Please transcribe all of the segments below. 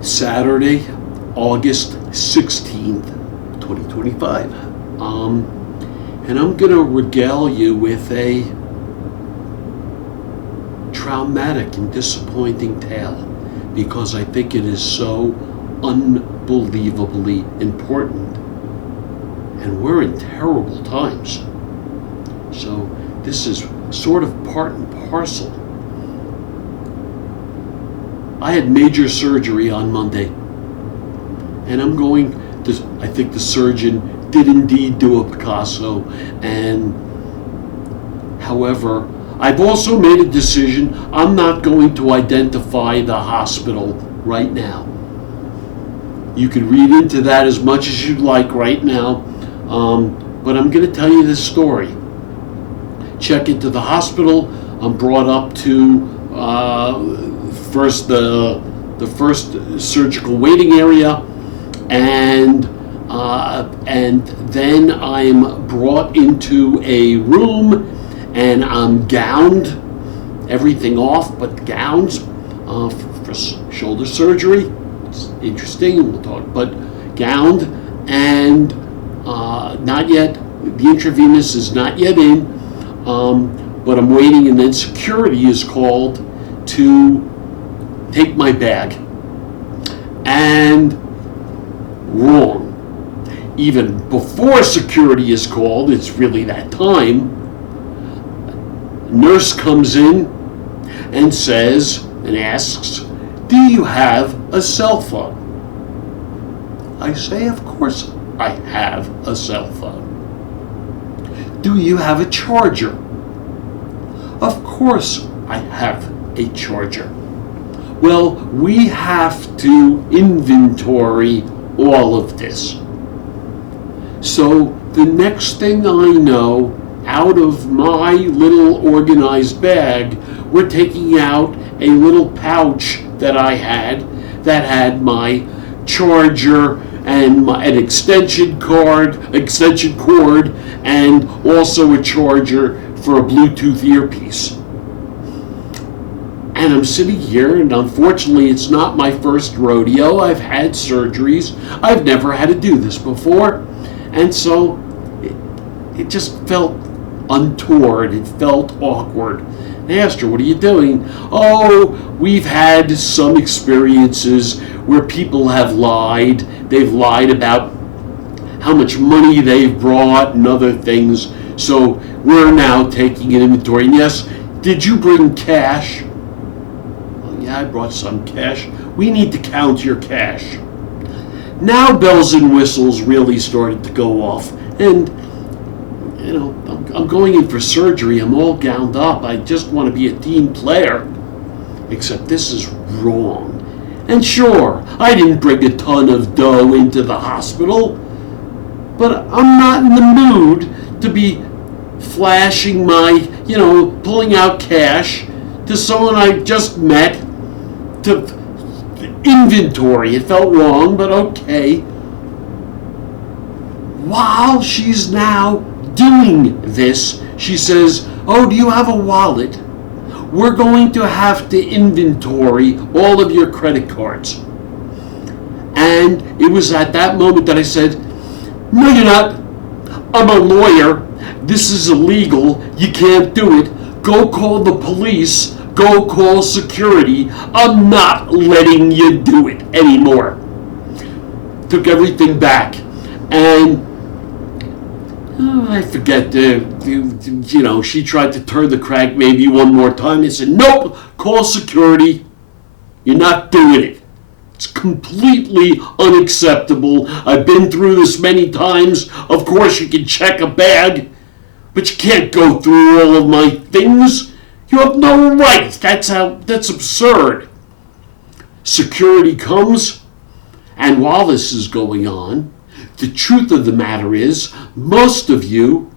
Saturday, August 16th, 2025. And I'm going to regale you with a traumatic and disappointing tale because I think it is so unbelievably important. And we're in terrible times. So this is sort of part and parcel. I had major surgery on Monday, and I think the surgeon did indeed do a Picasso, and however, I've also made a decision. I'm not going to identify the hospital right now. You can read into that as much as you'd like right now, but I'm going to tell you this story. Check into the hospital. I'm brought up to first the first surgical waiting area, and then I'm brought into a room, and I'm gowned, everything off but gowns for shoulder surgery. It's interesting, we'll talk, but gowned, and not yet, the intravenous is not yet in, but I'm waiting, and then security is called to take my bag. And wrong. Even before security is called, it's really that time, a nurse comes in and says and asks, "Do you have a cell phone?" I say, "Of course I have a cell phone." "Do you have a charger?" "Of course I have a charger." Well, we have to inventory all of this. So the next thing I know, out of my little organized bag, we're taking out a little pouch that I had that had my charger and an extension cord, and also a charger for a Bluetooth earpiece. And I'm sitting here, and unfortunately it's not my first rodeo. I've had surgeries. I've never had to do this before. And so it just felt untoward. It felt awkward. I asked her, "What are you doing?" "Oh, we've had some experiences where people have lied. They've lied about how much money they've brought and other things. So we're now taking an inventory." And yes, "Did you bring cash?" "Yeah, I brought some cash." "We need to count your cash." Now bells and whistles really started to go off. And, I'm going in for surgery. I'm all gowned up. I just want to be a team player. Except this is wrong. And sure, I didn't bring a ton of dough into the hospital, but I'm not in the mood to be flashing my, pulling out cash to someone I just met to inventory. It felt wrong, but okay. While she's now doing this, she says, "Oh, do you have a wallet? We're going to have to inventory all of your credit cards." And it was at that moment that I said, "No, you're not. I'm a lawyer. This is illegal. You can't do it. Go call the police. Go call security. I'm not letting you do it anymore." Took everything back. And I forget, she tried to turn the crank maybe one more time. I said, "Nope, call security. You're not doing it. It's completely unacceptable. I've been through this many times. Of course you can check a bag, but you can't go through all of my things. You have no right. That's absurd." Security comes, and while this is going on, the truth of the matter is, most of you,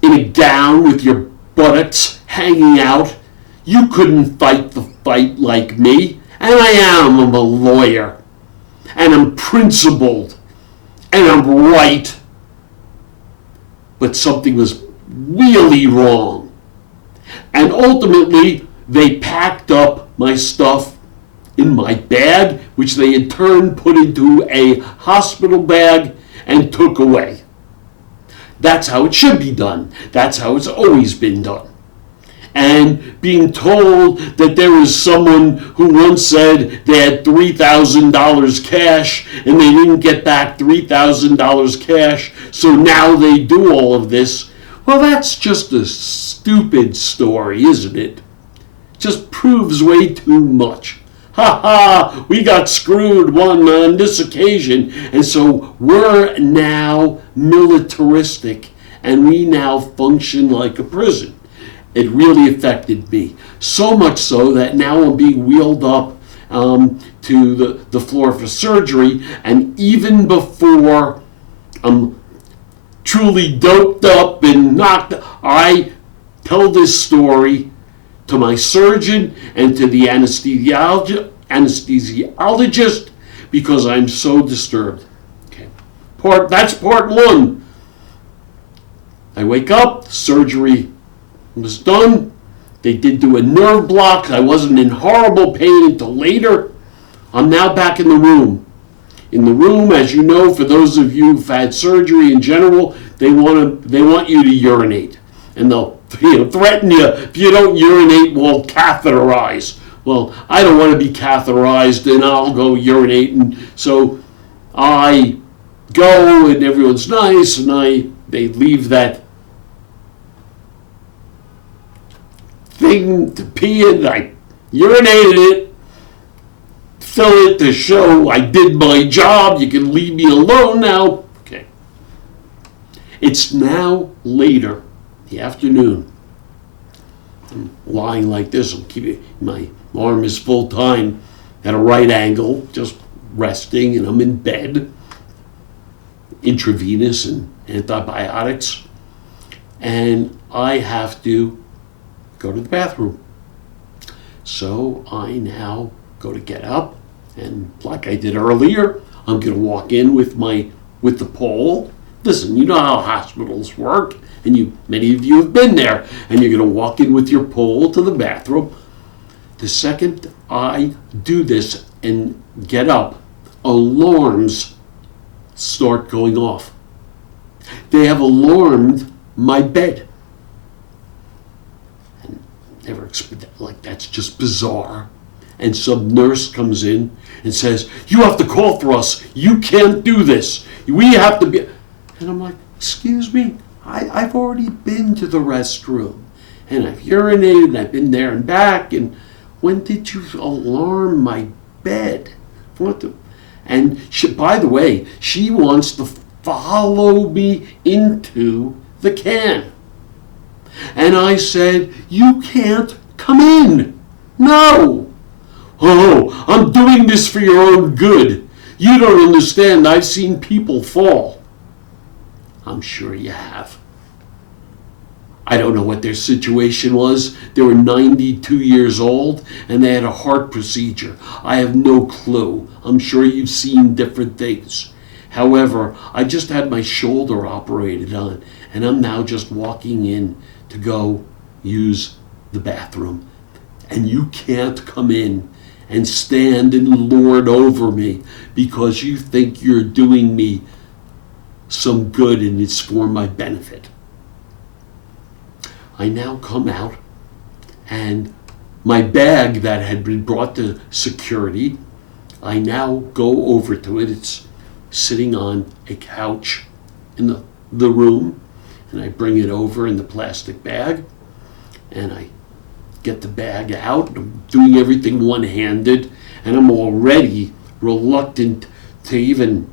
in a gown with your buttocks hanging out, you couldn't fight the fight like me. And I'm a lawyer, and I'm principled, and I'm right. But something was really wrong. And ultimately, they packed up my stuff in my bag, which they in turn put into a hospital bag and took away. That's how it should be done. That's how it's always been done. And being told that there was someone who once said they had $3,000 cash and they didn't get back $3,000 cash, so now they do all of this. Well, that's just a stupid story, isn't it? Just proves way too much. Ha ha, we got screwed on this occasion. And so we're now militaristic and we now function like a prison. It really affected me. So much so that now I'm being wheeled up to the floor for surgery. And even before I'm truly doped up and knocked, I tell this story to my surgeon and to the anesthesiologist because I'm so disturbed. Okay. That's part one. I wake up, surgery was done. They did do a nerve block. I wasn't in horrible pain until later. I'm now back in the room. In the room, as you know, for those of you who've had surgery in general, they want you to urinate. And they'll threaten you, if you don't urinate, we'll catheterize. Well, I don't want to be catheterized, and I'll go urinate. And so I go, and everyone's nice, and they leave that thing to pee in. I urinated it, fill it to show I did my job. You can leave me alone now. Okay. It's now later, the afternoon. I'm lying like this. I'm keeping my arm is full time at a right angle, just resting, and I'm in bed, intravenous and antibiotics, and I have to go to the bathroom. So I now go to get up, and like I did earlier, I'm going to walk in with the pole. Listen, you know how hospitals work, and many of you have been there, and you're going to walk in with your pole to the bathroom. The second I do this and get up, alarms start going off. They have alarmed my bed. And never expect like that's just bizarre. And some nurse comes in and says, "You have to call for us. You can't do this. We have to be." And I'm like, "Excuse me, I've already been to the restroom and I've urinated and I've been there and back. And when did you alarm my bed?" And by the way, she wants to follow me into the can. And I said, "You can't come in. No. Oh, I'm doing this for your own good. You don't understand. I've seen people fall." I'm sure you have. I don't know what their situation was. They were 92 years old and they had a heart procedure. I have no clue. I'm sure you've seen different things. However, I just had my shoulder operated on and I'm now just walking in to go use the bathroom. And you can't come in and stand and lord over me because you think you're doing me some good and it's for my benefit. I now come out and my bag that had been brought to security, I now go over to it. It's sitting on a couch in the room, and I bring it over in the plastic bag and I get the bag out. I'm doing everything one-handed and I'm already reluctant to even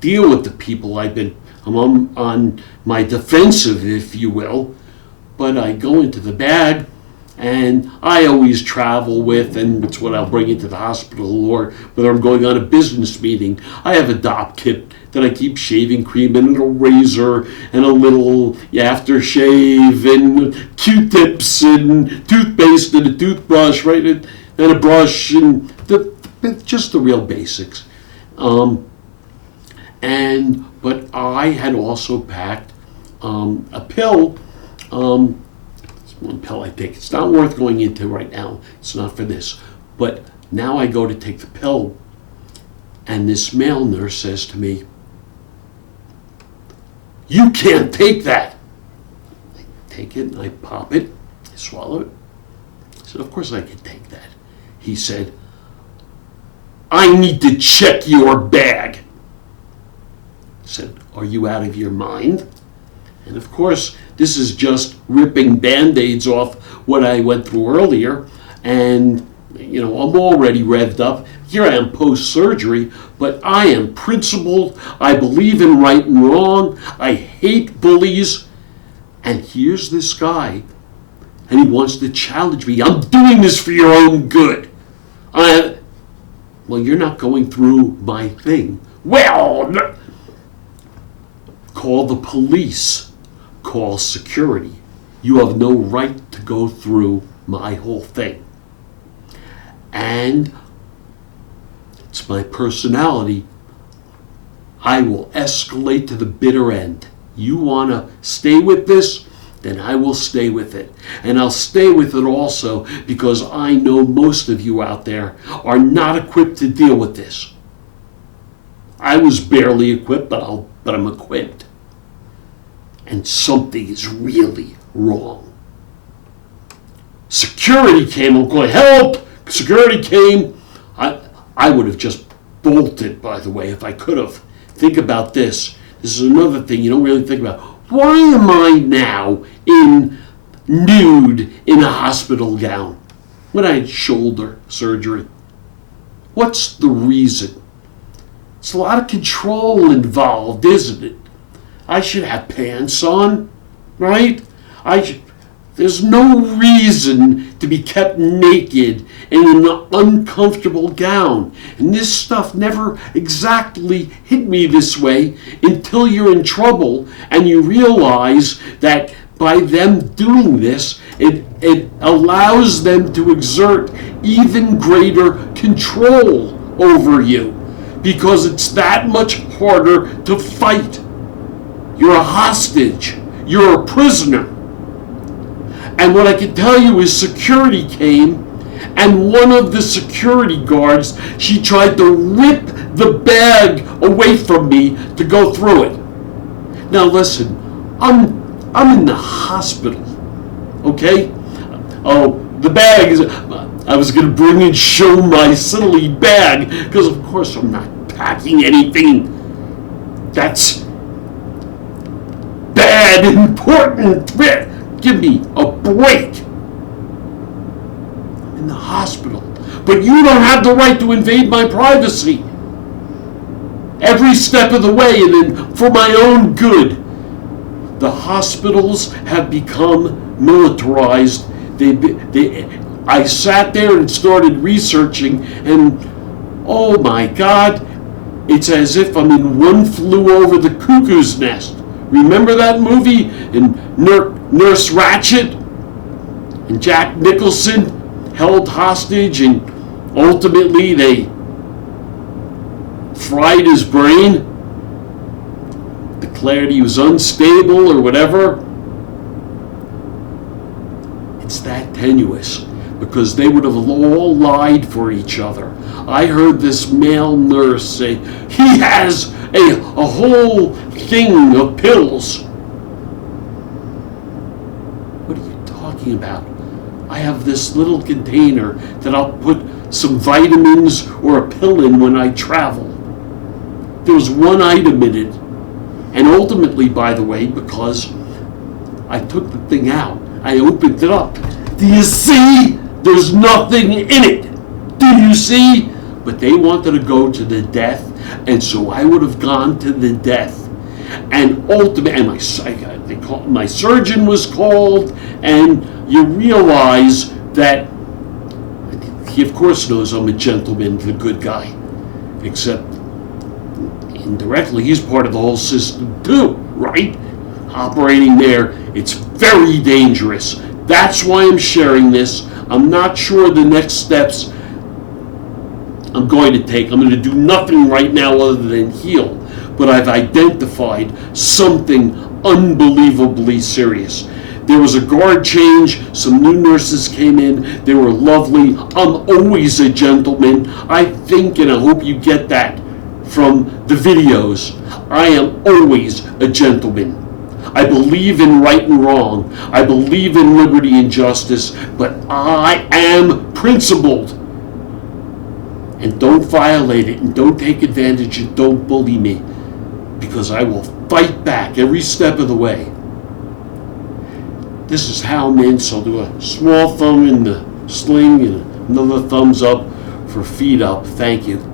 deal with the people I'm on my defensive, if you will. But I go into the bag, and I always travel with, and it's what I'll bring into the hospital, or whether I'm going on a business meeting, I have a DOP kit that I keep shaving cream and a razor and a little aftershave and Q-tips and toothpaste and a toothbrush, right, and a brush and just the real basics. But I had also packed a pill. It's one pill I take. It's not worth going into right now. It's not for this. But Now I go to take the pill, and this male nurse says to me, "You can't take that." I take it and I pop it, I swallow it. I said, "Of course I can take that." He said, "I need to check your bag." I said, "Are you out of your mind?" And of course, this is just ripping Band-Aids off what I went through earlier. And, I'm already revved up. Here I am post-surgery, but I am principled. I believe in right and wrong. I hate bullies. And here's this guy, and he wants to challenge me. "I'm doing this for your own good." Well, you're not going through my thing. Well, call the police. Call security. You have no right to go through my whole thing. And it's my personality. I will escalate to the bitter end. You want to stay with this? Then I will stay with it. And I'll stay with it also because I know most of you out there are not equipped to deal with this. I was barely equipped, but I'm equipped. And something is really wrong. Security came. I'm going, "Help!" Security came. I would have just bolted, by the way, if I could have. Think about this. This is another thing you don't really think about. Why am I now nude in a hospital gown when I had shoulder surgery? What's the reason? It's a lot of control involved, isn't it? I should have pants on, right? There's no reason to be kept naked in an uncomfortable gown. And this stuff never exactly hit me this way until you're in trouble and you realize that by them doing this, it allows them to exert even greater control over you because it's that much harder to fight. You're a hostage. You're a prisoner. And what I can tell you is security came, and one of the security guards, she tried to rip the bag away from me to go through it. Now listen, I'm in the hospital, okay? Oh, the bag is, I was going to bring and show my silly bag, because of course I'm not packing anything that's bad, important. Give me a break. I'm in the hospital. But you don't have the right to invade my privacy. Every step of the way, and then for my own good. The hospitals have become militarized. I sat there and started researching, and oh my God, it's as if I'm in One Flew Over the Cuckoo's Nest. Remember that movie? And Nurse Ratched and Jack Nicholson held hostage, and ultimately they fried his brain, declared he was unstable or whatever. It's that tenuous because they would have all lied for each other. I heard this male nurse say, "He has a whole thing of pills." What are you talking about? I have this little container that I'll put some vitamins or a pill in when I travel. There was one item in it. And ultimately, by the way, because I took the thing out, I opened it up. Do you see? There's nothing in it. Do you see? But they wanted to go to the death, and so I would have gone to the death. And ultimately, and my surgeon was called, and you realize that he, of course, knows I'm a gentleman, the good guy, except indirectly, he's part of the whole system too, right? Operating there, it's very dangerous. That's why I'm sharing this. I'm not sure the next steps I'm going to take. I'm going to do nothing right now other than heal. But I've identified something unbelievably serious. There was a guard change. Some new nurses came in. They were lovely. I'm always a gentleman. I think, and I hope you get that from the videos, I am always a gentleman. I believe in right and wrong. I believe in liberty and justice, but I am principled. And don't violate it, and don't take advantage, and don't bully me, because I will fight back every step of the way. This is how I'm in, so I'll do a small thumb in the sling and another thumbs up for feet up. Thank you.